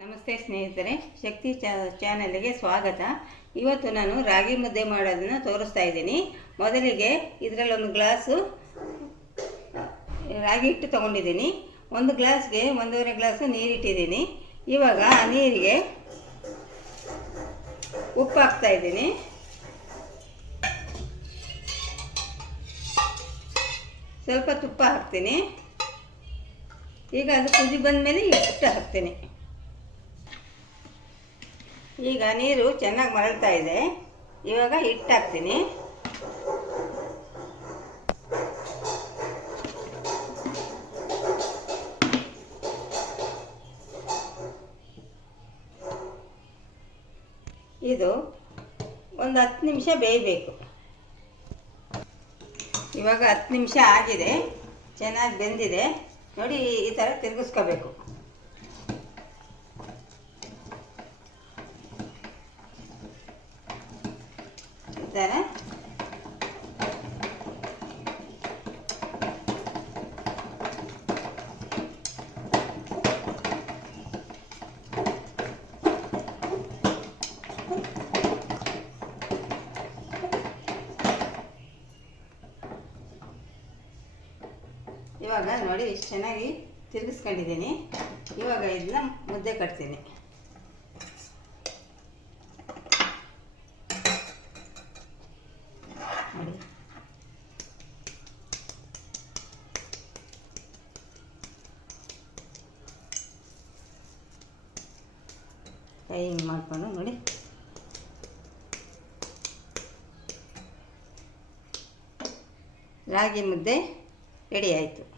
ನಮಸ್ತೆ ಸ್ನೇಹಿತರೆ, ಶಕ್ತಿ ಚಾ ಚಾನಲ್ಗೆ ಸ್ವಾಗತ. ಇವತ್ತು ನಾನು ರಾಗಿ ಮುದ್ದೆ ಮಾಡೋದನ್ನು ತೋರಿಸ್ತಾ ಇದ್ದೀನಿ. ಮೊದಲಿಗೆ ಇದರಲ್ಲಿ ಒಂದು ಗ್ಲಾಸು ರಾಗಿ ಹಿಟ್ಟು ತೊಗೊಂಡಿದ್ದೀನಿ. ಒಂದು ಗ್ಲಾಸ್ಗೆ ಒಂದೂವರೆ ಗ್ಲಾಸು ನೀರಿಟ್ಟಿದ್ದೀನಿ. ಇವಾಗ ಆ ನೀರಿಗೆ ಉಪ್ಪು ಹಾಕ್ತಾ ಇದ್ದೀನಿ. ಸ್ವಲ್ಪ ತುಪ್ಪ ಹಾಕ್ತೀನಿ. ಈಗ ಅದು ಕುದಿ ಬಂದಮೇಲೆ ಹಿಟ್ಟು ಹಾಕ್ತೀನಿ. ಈಗ ನೀರು ಚೆನ್ನಾಗಿ ಮರಳ್ತಾ ಇದೆ. ಇವಾಗ ಹಿಟ್ಟು ಹಾಕ್ತೀನಿ. ಇದು ಒಂದು ಹತ್ತು ನಿಮಿಷ ಬೇಯಬೇಕು. ಇವಾಗ ಹತ್ತು ನಿಮಿಷ ಆಗಿದೆ. ಚೆನ್ನಾಗಿ ಬೆಂದಿದೆ. ನೋಡಿ ಈ ಥರ ತಿರುಗಿಸ್ಕೋಬೇಕು. ಥರ ಇವಾಗ ನೋಡಿ ಇಷ್ಟು ಚೆನ್ನಾಗಿ ತಿರುಗಿಸ್ಕೊಂಡಿದ್ದೀನಿ. ಇವಾಗ ಇದನ್ನ ಮುದ್ದೆ ಕಟ್ತೀನಿ. ಕೈ ಹಿಂಗೆ ಮಾಡಿಕೊಂಡು ನೋಡಿ. ರಾಗಿ ಮುದ್ದೆ ರೆಡಿ ಆಯಿತು.